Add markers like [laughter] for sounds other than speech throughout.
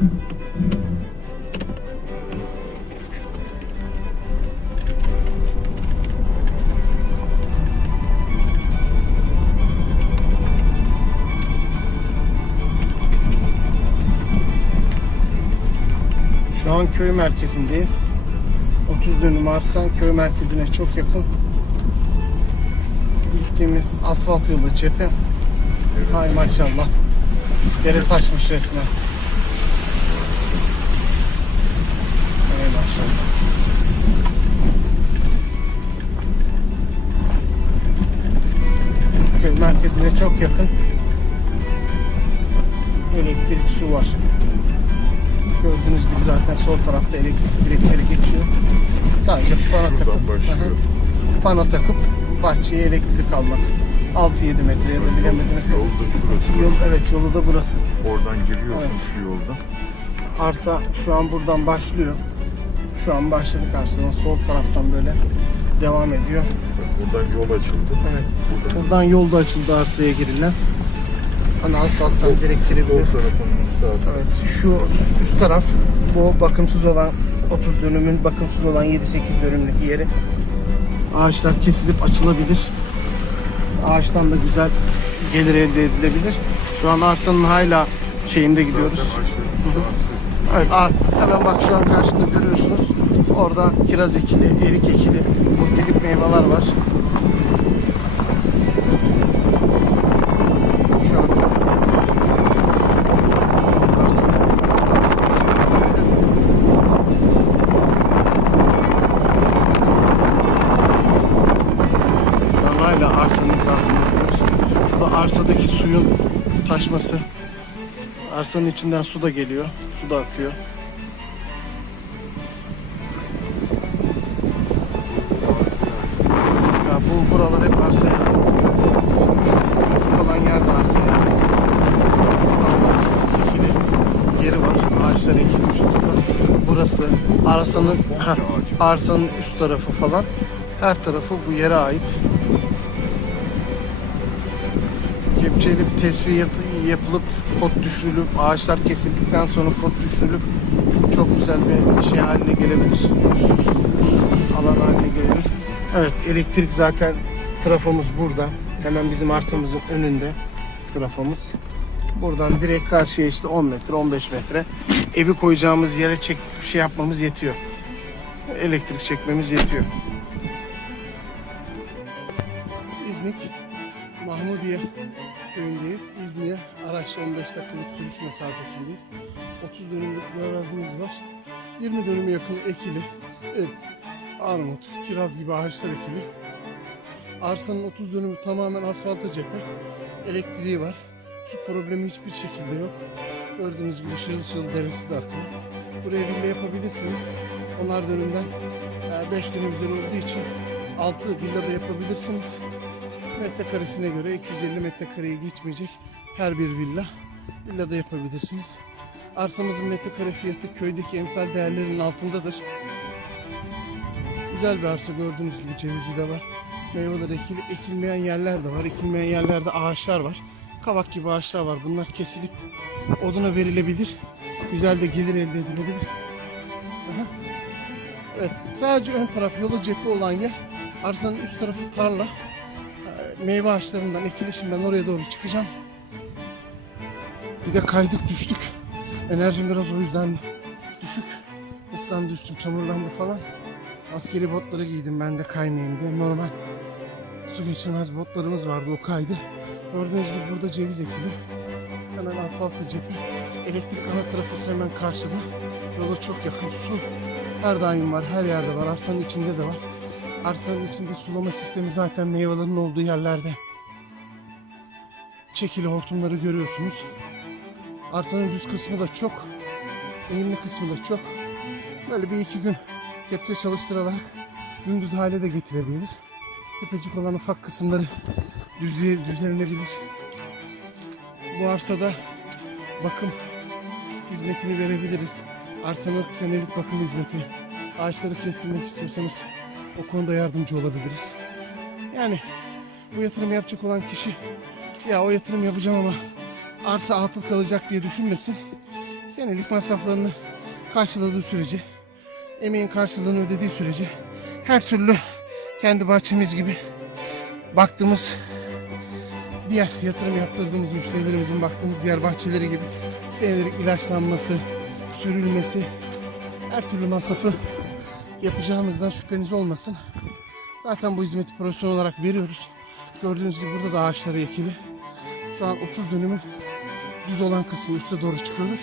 Şu an köy merkezindeyiz. 30 dönüm arsa köy merkezine çok yakın. Gittiğimiz asfalt yolu cephe. Hay maşallah. Dere taşmış resmen. Köy merkezine çok yakın. Elektrik, su var. Gördüğünüz gibi zaten sol tarafta elektrik direkleri geçiyor. Sadece pano takıp, başlıyor. Takıp bahçeye elektrik almak. 6-7 metre ya da bilemediniz. Yol da şurası. Yol, evet yolu da burası. Oradan giriyorsun şu yoldan. Arsa şu an buradan başlıyor. Şu an başladık arsanın sol taraftan böyle devam ediyor. Buradan yol açıldı. Evet. Buradan Buradan yol da açıldı arsaya girilen. Hani tarafının üstü arsa. Evet, şu üst taraf bu bakımsız olan 30 dönümün bakımsız olan 7-8 dönümlük yeri. Ağaçlar kesilip açılabilir. Ağaçtan da güzel gelir elde edilebilir. Şu an arsanın hala şeyinde gidiyoruz. Evet, hemen bak şu an karşıda görüyorsunuz. Orada kiraz ekili, erik ekili, meyveler var. Arsadaki suyun taşması. Arsanın içinden su da geliyor. Su da akıyor. Arsanın heh, arsanın üst tarafı falan. Her tarafı bu yere ait. Kepçeyle bir tesviye yap- yapılıp pot düşürülüp ağaçlar kesildikten sonra pot düşürülüp çok güzel bir şey haline gelebilir. Alan haline gelebilir. Evet elektrik zaten trafomuz burada. Hemen bizim arsamızın önünde trafomuz. Buradan direkt karşıya işte 10 metre 15 metre evi koyacağımız yere çek şey yapmamız yetiyor. Elektrik çekmemiz yetiyor. İznik Mahmudiye köyündeyiz. İzni'ye araçla 15 dakikalık sürüş mesafesindeyiz. 30 dönümlük bir arazimiz var. 20 dönüme yakın ekili. Evet, armut, kiraz gibi ağaçlar ekili. Arsanın 30 dönümü tamamen asfalta cephe. Elektriği var. Su problemi hiçbir şekilde yok. Gördüğünüz gibi şıl şıl deresi de akıyor. Buraya villa yapabilirsiniz. Onar dönümden 5 dönüm üzeri olduğu için 6 villa da yapabilirsiniz metrekaresine göre 250 metrekareyi geçmeyecek her bir villa. Villa da yapabilirsiniz. Arsamızın metrekare fiyatı köydeki emsal değerlerinin altındadır. Güzel bir arsa gördüğünüz gibi cevizi de var. Meyveler ekili, ekilmeyen yerler de var. Ekilmeyen yerlerde ağaçlar var. Kavak gibi ağaçlar var. Bunlar kesilip oduna verilebilir. Güzel de gelir elde edilebilir. Evet, sadece ön taraf yolu cephe olan yer. Arsanın üst tarafı tarla meyve ağaçlarından ekilişim ben oraya doğru çıkacağım. Bir de kaydık düştük. Enerjim biraz o yüzden düşük. Islandı üstüm çamurlandı falan. Askeri botları giydim ben de kaymayayım diye. Normal su geçirmez botlarımız vardı o kaydı. Gördüğünüz gibi burada ceviz ekili. Hemen asfaltlı cephe. Elektrik ana tarafı hemen karşıda. Yola çok yakın. Su her daim var. Her yerde var. Arsanın içinde de var. Arsanın içinde sulama sistemi zaten meyvelerin olduğu yerlerde. Çekili hortumları görüyorsunuz. Arsanın düz kısmı da çok. Eğimli kısmı da çok. Böyle bir iki gün kepçe çalıştırarak gündüz hale de getirebilir. Tepecik olan ufak kısımları düzle, düzenlenebilir. Bu arsada bakım hizmetini verebiliriz. Arsanın senelik bakım hizmeti. Ağaçları kestirmek istiyorsanız o konuda yardımcı olabiliriz. Yani bu yatırım yapacak olan kişi ya o yatırım yapacağım ama arsa atıl kalacak diye düşünmesin. senelik masraflarını karşıladığı sürece, emeğin karşılığını ödediği sürece her türlü kendi bahçemiz gibi baktığımız diğer yatırım yaptırdığımız müşterilerimizin baktığımız diğer bahçeleri gibi senelik ilaçlanması, sürülmesi, her türlü masrafı yapacağımızdan şüpheniz olmasın. Zaten bu hizmeti profesyonel olarak veriyoruz. Gördüğünüz gibi burada da ağaçları ekili. Şu an 30 dönümün düz olan kısmı üste doğru çıkıyoruz.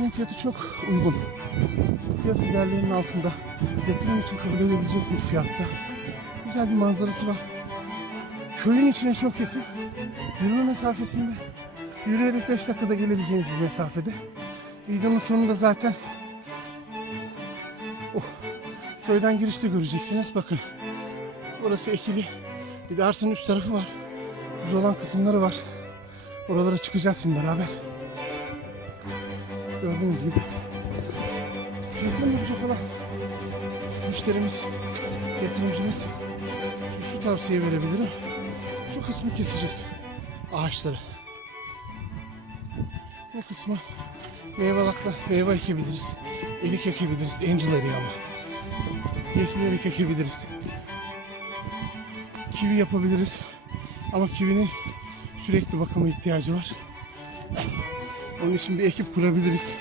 Arsanın fiyatı çok uygun. Piyasa değerlerinin altında yatırım için kabul edebilecek bir fiyatta. Güzel bir manzarası var. Köyün içine çok yakın. Yürüme mesafesinde. Yürüyerek 5 dakikada gelebileceğiniz bir mesafede. Videonun sonunda zaten oh, köyden girişte göreceksiniz. Bakın. Burası ekili. Bir de arsanın üst tarafı var. Düz olan kısımları var. Oralara çıkacağız şimdi beraber. Gördüğünüz gibi. Yatırım yapacak olan müşterimiz, yatırımcımız şu, şu tavsiye verebilirim. Şu kısmı keseceğiz. Ağaçları. Bu kısmı meyvelakla meyve ekebiliriz. Erik ekebiliriz. Angel ama. Yeşil erik ekebiliriz. Kivi yapabiliriz. Ama kivinin sürekli bakıma ihtiyacı var. Onun için bir ekip kurabiliriz.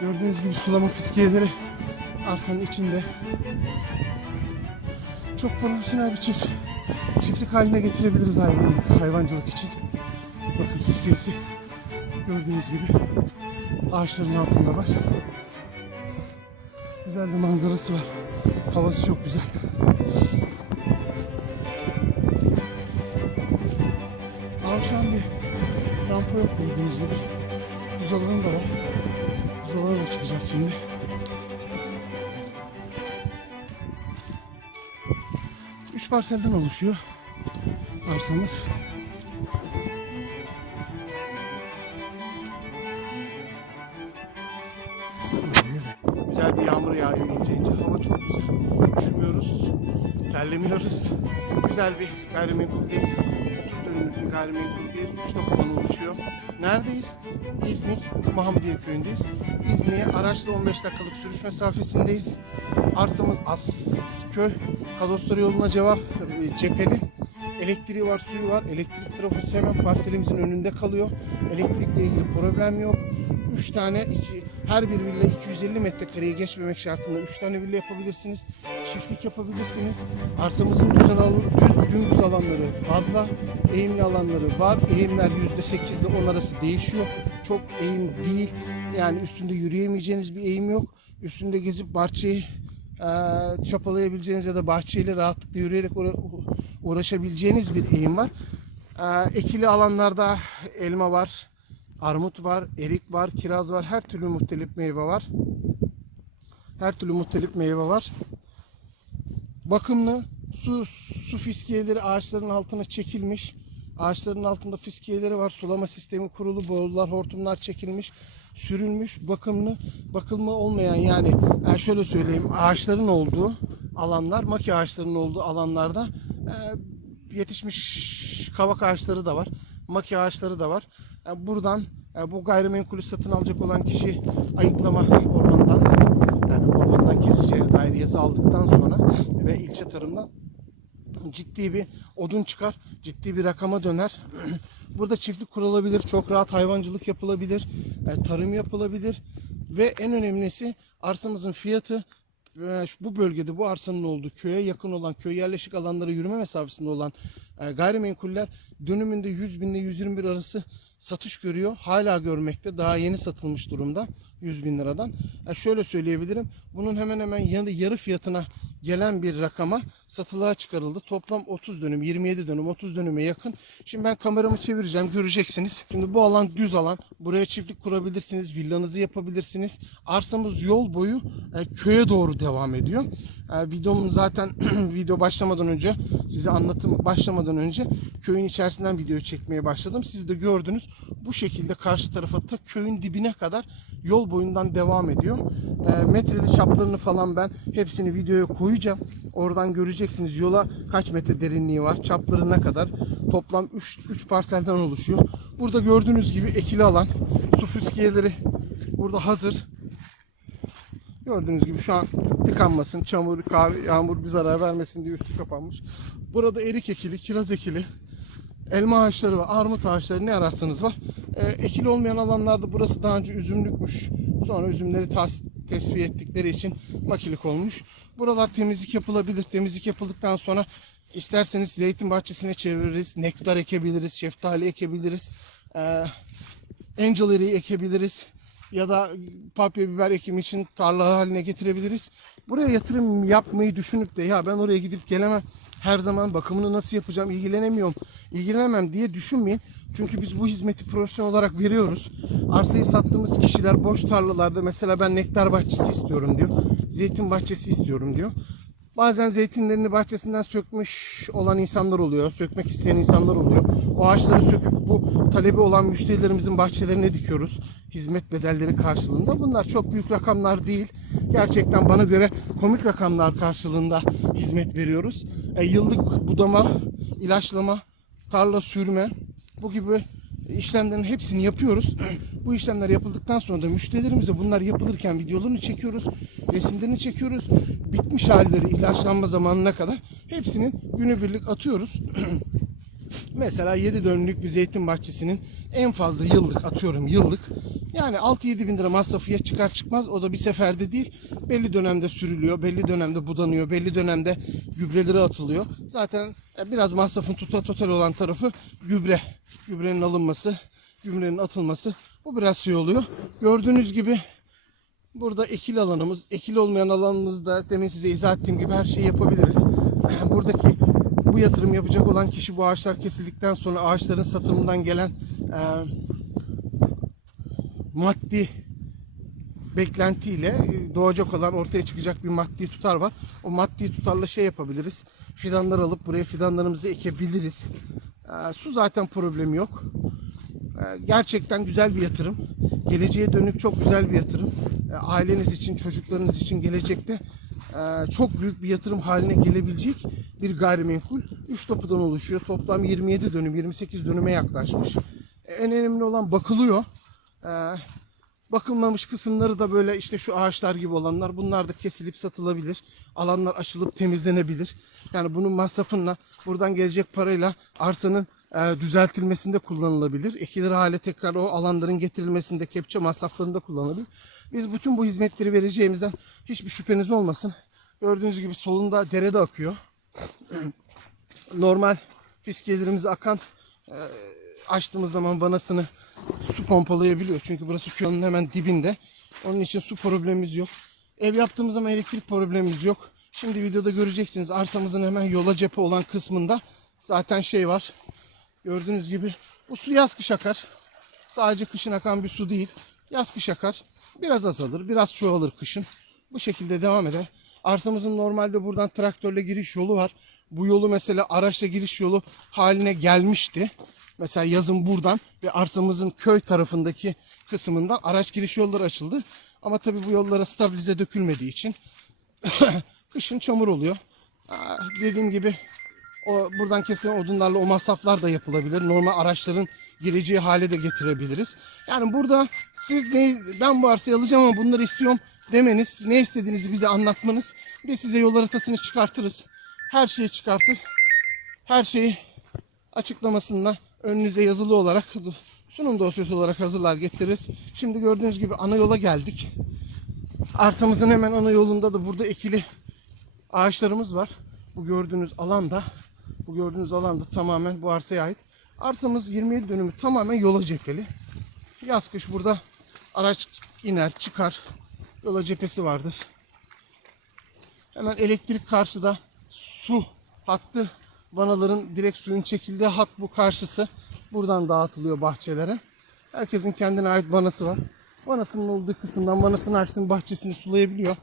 Gördüğünüz gibi sulama fiskiyeleri arsanın içinde. Çok profesyonel bir çift. Çiftlik haline getirebiliriz hayvan, hayvancılık için. Bakın fiskiyesi gördüğünüz gibi ağaçların altında var. Güzel bir manzarası var. Havası çok güzel. Yok gördüğünüz gibi. Buz alanı da var. Buz alanına da çıkacağız şimdi. Üç parselden oluşuyor arsamız. Güzel bir yağmur yağıyor ince ince. Hava çok güzel. Üşümüyoruz. Terlemiyoruz. Güzel bir gayrimenkuldeyiz. 30 dönümlük bir gayrimenkuldeyiz. 3 tapudan oluşuyor. Neredeyiz? İznik, Mahmudiye köyündeyiz. İznik'e araçla 15 dakikalık sürüş mesafesindeyiz. Arsamız Asköy Kadastro yoluna cevap e, cepheli. Elektriği var, suyu var. Elektrik trafosu hemen parselimizin önünde kalıyor. Elektrikle ilgili problem yok. 3 tane, iki, her bir villa 250 metrekareyi geçmemek şartında 3 tane villa yapabilirsiniz. Çiftlik yapabilirsiniz. Arsamızın düz, düz dümdüz alanları fazla. Eğimli alanları var. Eğimler %8 ile 10 arası değişiyor. Çok eğim değil. Yani üstünde yürüyemeyeceğiniz bir eğim yok. Üstünde gezip bahçeyi eee, çapalayabileceğiniz ya da bahçeyle rahatlıkla yürüyerek uğra- uğraşabileceğiniz bir eğim var. Eee, ekili alanlarda elma var, armut var, erik var, kiraz var, her türlü muhtelif meyve var. Her türlü muhtelif meyve var. Bakımlı su su fiskiyeleri ağaçların altına çekilmiş. Ağaçların altında fiskiyeleri var. Sulama sistemi kurulu, borular, hortumlar çekilmiş, sürülmüş, bakımlı, bakılma olmayan yani e, şöyle söyleyeyim ağaçların olduğu alanlar, maki ağaçlarının olduğu alanlarda e, yetişmiş kavak ağaçları da var. Maki ağaçları da var. E, buradan e, bu gayrimenkulü satın alacak olan kişi ayıklama ormandan yani ormandan keseceğine dair yazı aldıktan sonra ve ilçe tarımdan ciddi bir odun çıkar, ciddi bir rakama döner. [clears throat] Burada çiftlik kurulabilir, çok rahat hayvancılık yapılabilir, e, tarım yapılabilir ve en önemlisi arsamızın fiyatı bu bölgede bu arsanın olduğu köye yakın olan köy yerleşik alanlara yürüme mesafesinde olan e, gayrimenkuller dönümünde 100 bin ile 121 arası satış görüyor. Hala görmekte. Daha yeni satılmış durumda 100 bin liradan. E, şöyle söyleyebilirim. Bunun hemen hemen yarı, yarı fiyatına gelen bir rakama satılığa çıkarıldı. Toplam 30 dönüm, 27 dönüm, 30 dönüme yakın. Şimdi ben kameramı çevireceğim. Göreceksiniz. Şimdi bu alan düz alan. Buraya çiftlik kurabilirsiniz. Villanızı yapabilirsiniz. Arsamız yol boyu e, köye doğru devam ediyor. E, zaten [clears throat] video başlamadan önce size anlatım başlamadan önce köyün içerisinden video çekmeye başladım. Siz de gördünüz. Bu şekilde karşı tarafa ta köyün dibine kadar yol boyundan devam ediyor. E, metreli çaplarını falan ben hepsini videoya koyacağım. Oradan göreceksiniz yola kaç metre derinliği var, çapları ne kadar. Toplam 3 3 parselden oluşuyor. Burada gördüğünüz gibi ekili alan, su fıskiyeleri burada hazır. Gördüğünüz gibi şu an tıkanmasın, çamur, kar, yağmur bir zarar vermesin diye üstü kapanmış. Burada erik ekili, kiraz ekili, elma ağaçları var, armut ağaçları ne ararsanız var. Ee, ekili olmayan alanlarda burası daha önce üzümlükmüş. Sonra üzümleri tas- tesviye ettikleri için makilik olmuş. Buralar temizlik yapılabilir. Temizlik yapıldıktan sonra isterseniz zeytin bahçesine çeviririz. Nektar ekebiliriz, şeftali ekebiliriz. Ee, angel ekebiliriz ya da papya biber ekimi için tarla haline getirebiliriz. Buraya yatırım yapmayı düşünüp de ya ben oraya gidip gelemem. Her zaman bakımını nasıl yapacağım, ilgilenemiyorum, ilgilenemem diye düşünmeyin. Çünkü biz bu hizmeti profesyonel olarak veriyoruz. Arsayı sattığımız kişiler boş tarlalarda mesela ben nektar bahçesi istiyorum diyor. Zeytin bahçesi istiyorum diyor. Bazen zeytinlerini bahçesinden sökmüş olan insanlar oluyor. Sökmek isteyen insanlar oluyor. O ağaçları söküp bu talebi olan müşterilerimizin bahçelerine dikiyoruz. Hizmet bedelleri karşılığında. Bunlar çok büyük rakamlar değil. Gerçekten bana göre komik rakamlar karşılığında hizmet veriyoruz. E, yıllık budama, ilaçlama, tarla sürme bu gibi işlemlerin hepsini yapıyoruz. Bu işlemler yapıldıktan sonra da müşterilerimize bunlar yapılırken videolarını çekiyoruz, resimlerini çekiyoruz. Bitmiş halleri ilaçlanma zamanına kadar hepsinin günübirlik atıyoruz. [clears throat] Mesela 7 dönümlük bir zeytin bahçesinin en fazla yıllık atıyorum yıllık. Yani 6-7 bin lira masrafı ya çıkar çıkmaz o da bir seferde değil. Belli dönemde sürülüyor, belli dönemde budanıyor, belli dönemde gübreleri atılıyor. Zaten e, biraz masrafın tuta total olan tarafı gübre. Gübrenin alınması, gübrenin atılması. Bu biraz şey oluyor. Gördüğünüz gibi Burada ekil alanımız, ekil olmayan alanımızda demin size izah ettiğim gibi her şeyi yapabiliriz. [clears throat] Buradaki bu yatırım yapacak olan kişi bu ağaçlar kesildikten sonra ağaçların satımından gelen e, maddi beklentiyle e, doğacak olan ortaya çıkacak bir maddi tutar var. O maddi tutarla şey yapabiliriz. Fidanlar alıp buraya fidanlarımızı ekebiliriz. E, su zaten problemi yok. E, gerçekten güzel bir yatırım. Geleceğe dönük çok güzel bir yatırım. E, Aileniz için, çocuklarınız için gelecekte e, çok büyük bir yatırım haline gelebilecek bir gayrimenkul. 3 topudan oluşuyor. Toplam 27 dönüm, 28 dönüme yaklaşmış. E, En önemli olan bakılıyor. E, Bakılmamış kısımları da böyle işte şu ağaçlar gibi olanlar bunlar da kesilip satılabilir. Alanlar açılıp temizlenebilir. Yani bunun masrafınla buradan gelecek parayla arsanın e, düzeltilmesinde kullanılabilir. Ekilir hale tekrar o alanların getirilmesinde kepçe masraflarında kullanılabilir. Biz bütün bu hizmetleri vereceğimizden hiçbir şüpheniz olmasın. Gördüğünüz gibi solunda derede akıyor. [clears throat] Normal fiskiyelerimiz akan açtığımız zaman vanasını su pompalayabiliyor. Çünkü burası köyün hemen dibinde. Onun için su problemimiz yok. Ev yaptığımız zaman elektrik problemimiz yok. Şimdi videoda göreceksiniz arsamızın hemen yola cephe olan kısmında zaten şey var. Gördüğünüz gibi bu su yaz kış akar. Sadece kışın akan bir su değil. Yaz kış akar. Biraz azalır, biraz çoğalır kışın. Bu şekilde devam eder. Arsamızın normalde buradan traktörle giriş yolu var. Bu yolu mesela araçla giriş yolu haline gelmişti. Mesela yazın buradan ve arsamızın köy tarafındaki kısmından araç giriş yolları açıldı. Ama tabii bu yollara stabilize dökülmediği için [coughs] kışın çamur oluyor. Aa, Dediğim gibi o buradan kesilen odunlarla o masraflar da yapılabilir. Normal araçların gireceği hale de getirebiliriz. Yani burada siz ne ben bu arsayı alacağım ama bunları istiyorum demeniz, ne istediğinizi bize anlatmanız biz size yol haritasını çıkartırız. Her şeyi çıkartır. Her şeyi açıklamasında önünüze yazılı olarak sunum dosyası olarak hazırlar getiririz. Şimdi gördüğünüz gibi ana yola geldik. Arsamızın hemen ana yolunda da burada ekili ağaçlarımız var. Bu gördüğünüz alanda bu gördüğünüz alanda tamamen bu arsaya ait. Arsamız 27 dönümü tamamen yola cepheli. Yaz kış burada araç iner çıkar. Yola cephesi vardır. Hemen elektrik karşıda su hattı vanaların direkt suyun çekildiği hat bu karşısı. Buradan dağıtılıyor bahçelere. Herkesin kendine ait vanası var. Vanasının olduğu kısımdan vanasını açsın bahçesini sulayabiliyor.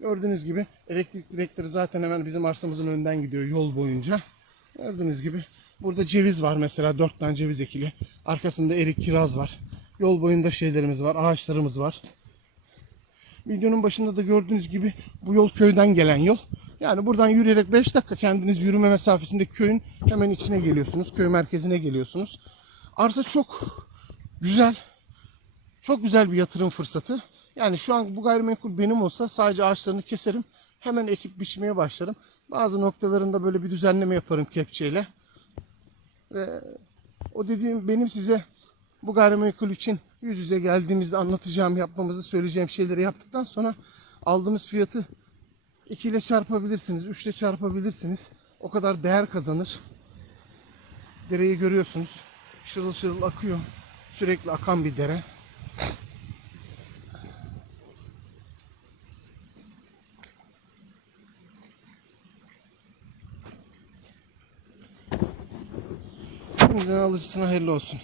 Gördüğünüz gibi elektrik direkleri zaten hemen bizim arsamızın önünden gidiyor yol boyunca. Gördüğünüz gibi burada ceviz var mesela dört tane ceviz ekili. Arkasında erik kiraz var. Yol boyunda şeylerimiz var, ağaçlarımız var. Videonun başında da gördüğünüz gibi bu yol köyden gelen yol. Yani buradan yürüyerek 5 dakika kendiniz yürüme mesafesinde köyün hemen içine geliyorsunuz. Köy merkezine geliyorsunuz. Arsa çok güzel. Çok güzel bir yatırım fırsatı. Yani şu an bu gayrimenkul benim olsa sadece ağaçlarını keserim. Hemen ekip biçmeye başlarım. Bazı noktalarında böyle bir düzenleme yaparım kepçeyle. Ve o dediğim benim size bu gayrimenkul için yüz yüze geldiğimizde anlatacağım, yapmamızı söyleyeceğim şeyleri yaptıktan sonra aldığımız fiyatı 2 ile çarpabilirsiniz, 3 ile çarpabilirsiniz. O kadar değer kazanır. Dereyi görüyorsunuz. Şırıl şırıl akıyor. Sürekli akan bir dere. Alıcısına hayırlı olsun.